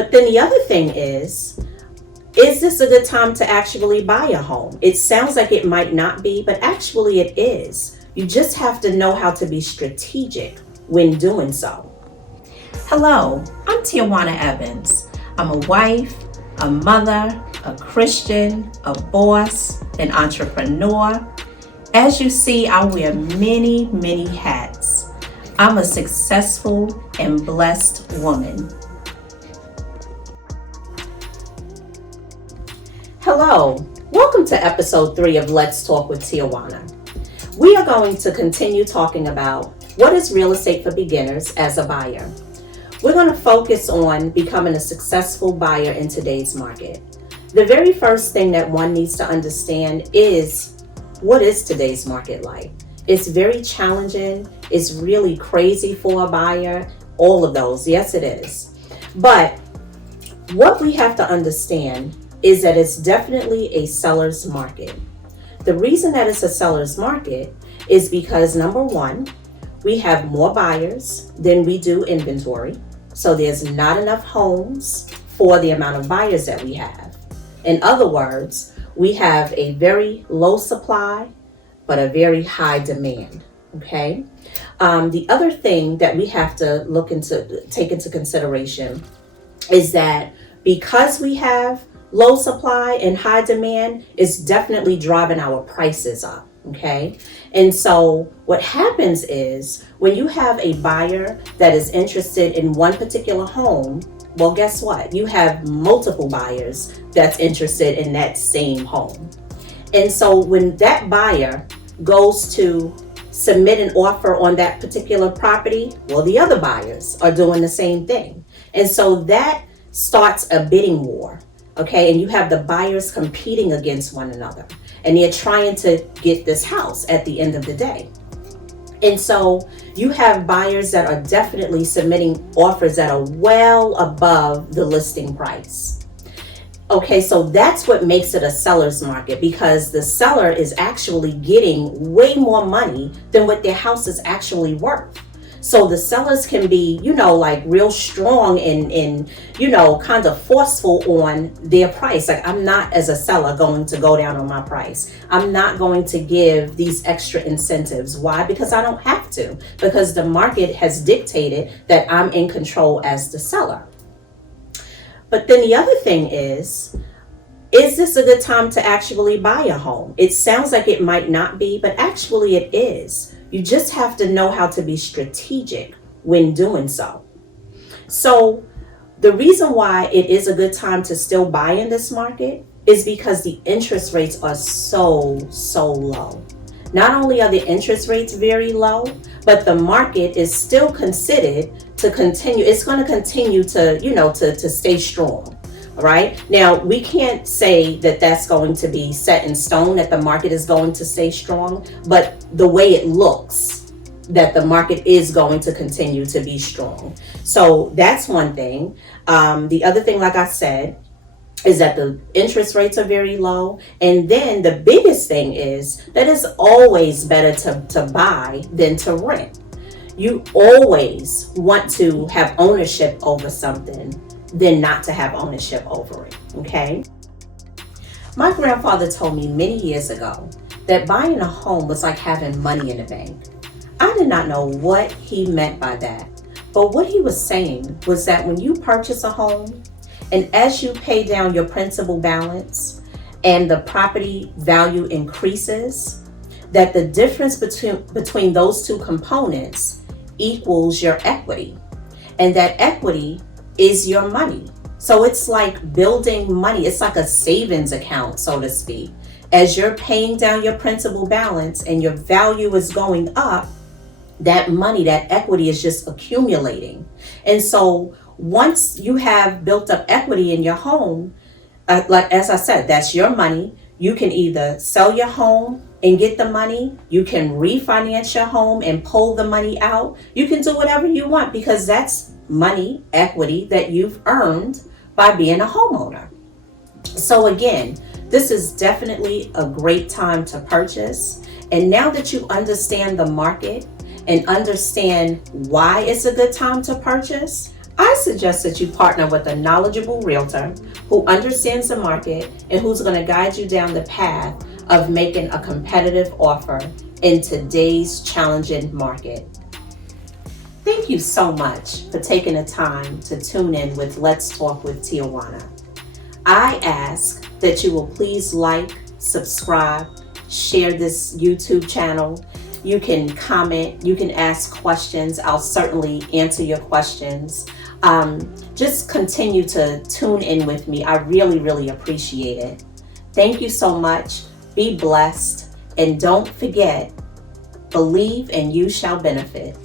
But then the other thing is this a good time to actually buy a home? It sounds like it might not be, but actually it is. You just have to know how to be strategic when doing so. Hello, I'm Tijuana Evans. I'm a wife, a mother, a Christian, a boss, an entrepreneur. As you see, I wear many, many hats. I'm a successful and blessed woman. Hello, welcome to episode 3 of Let's Talk with Tijuana. We are going to continue talking about what is real estate for beginners as a buyer. We're going to focus on becoming a successful buyer in today's market. The very first thing that one needs to understand is, what is today's market like? It's very challenging. It's really crazy for a buyer. All of those. Yes, it is. But what we have to understand is that it's definitely a seller's market. The reason that it's a seller's market is because, number one, we have more buyers than we do inventory. So there's not enough homes for the amount of buyers that we have. In other words, we have a very low supply, but a very high demand. Okay. The other thing that we have to take into consideration is that because we have low supply and high demand, it's definitely driving our prices up. Okay. And so what happens is when you have a buyer that is interested in one particular home, well, guess what? You have multiple buyers that's interested in that same home. And so when that buyer goes to submit an offer on that particular property, well, the other buyers are doing the same thing. And so that starts a bidding war. Okay, and you have the buyers competing against one another, and they're trying to get this house at the end of the day. And so you have buyers that are definitely submitting offers that are well above the listing price. Okay, so that's what makes it a seller's market, because the seller is actually getting way more money than what their house is actually worth. So the sellers can be, like real strong and kind of forceful on their price. Like, I'm not, as a seller, going to go down on my price. I'm not going to give these extra incentives. Why? Because I don't have to, because the market has dictated that I'm in control as the seller. But then the other thing is this a good time to actually buy a home? It sounds like it might not be, but actually it is. You just have to know how to be strategic when doing so. So the reason why it is a good time to still buy in this market is because the interest rates are so low. Not only are the interest rates very low, but the market is still considered to continue. It's going to continue to, to stay strong. Right now, we can't say that that's going to be set in stone, that the market is going to stay strong, but the way it looks, that the market is going to continue to be strong. So that's one thing. The other thing, like I said, is that the interest rates are very low. And then the biggest thing is that it's always better to buy than to rent. You always want to have ownership over something than not to have ownership over it. Okay. My grandfather told me many years ago that buying a home was like having money in the bank. I did not know what he meant by that, but what he was saying was that when you purchase a home, and as you pay down your principal balance and the property value increases, that the difference between those two components equals your equity, and that equity is your money. So it's like building money. It's like a savings account, so to speak. As you're paying down your principal balance and your value is going up, that money, that equity is just accumulating. And so once you have built up equity in your home, like as I said, that's your money. You can either sell your home and get the money. You can refinance your home and pull the money out. You can do whatever you want, because that's money, equity that you've earned by being a homeowner. So again, this is definitely a great time to purchase. And now that you understand the market and understand why it's a good time to purchase, I suggest that you partner with a knowledgeable realtor who understands the market and who's going to guide you down the path of making a competitive offer in today's challenging market. Thank you so much for taking the time to tune in with Let's Talk with Tijuana. I ask that you will please like, subscribe, share this YouTube channel. You can comment, you can ask questions. I'll certainly answer your questions. Just continue to tune in with me. I really, really appreciate it. Thank you so much. Be blessed. And don't forget, believe and you shall benefit.